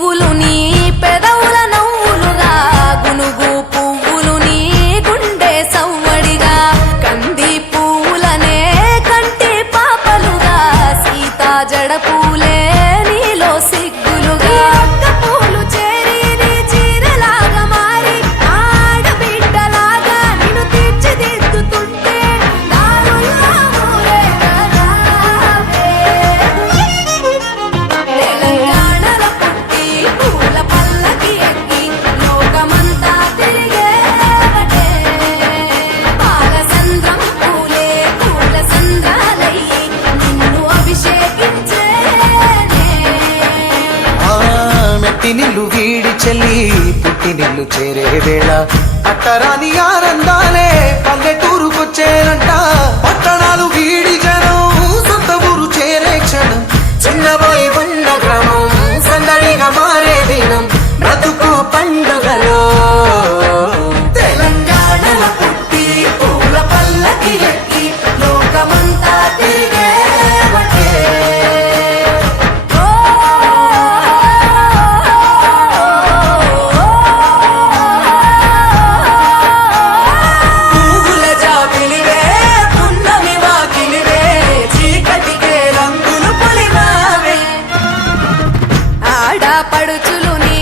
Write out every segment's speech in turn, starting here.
పువ్వులు నీ పెదవుల నవ్వులుగా గునుగు పువ్వులు నీ గుండె సవ్వడిగా కంది పువ్వులనే కంటి పాపలుగా సీతా జడ పూలే నీలో సిగ్గులుగా పూలు చేరి నీ చీరలాగా మారి ఆడబిడ్డలాగా నిన్ను తీర్చిదిద్దుతుంటే దారుల్లా ఊరేగరావే. తెలంగాణలో పుట్టి పూల పల్లకి ఎక్కి లోకమంతా తిరిగేవటే. పాలసంద్రం పూలే పూల సంద్రాలయ్యి నిన్ను అభిషేకించేనే. మెట్టినిల్లు వీడి చెల్లి పుట్టినిల్లు చేరే వేళ అట్టరాని ఆనందాలే పల్లెటూరుకొచ్చేనంట. పట్టణాలు వీడి జనం సొంత ఊరు చేరే క్షణం చిన్నబోయి ఉన్న గ్రామం సందడిగా మారే దినం బ్రతుకు పండుగలో. తెలంగాణలో పుట్టి పూల పల్లకి ఎక్కి లోకమంతా తిరిగేవటే. పువ్వుల జాబిలివే పున్నమి వాకిలివే చీకటికే రంగులు పొలిమావే. ఆడపడుచులు నీ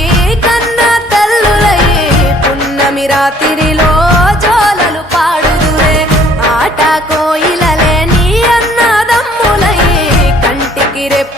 కన్న తల్లులయ్యే పున్నమి రాత్రిలో జోలలు పాడుదురే. ఆట కోయిలలే నీ అన్నదమ్ములయ్యే కంటికి రెప్ప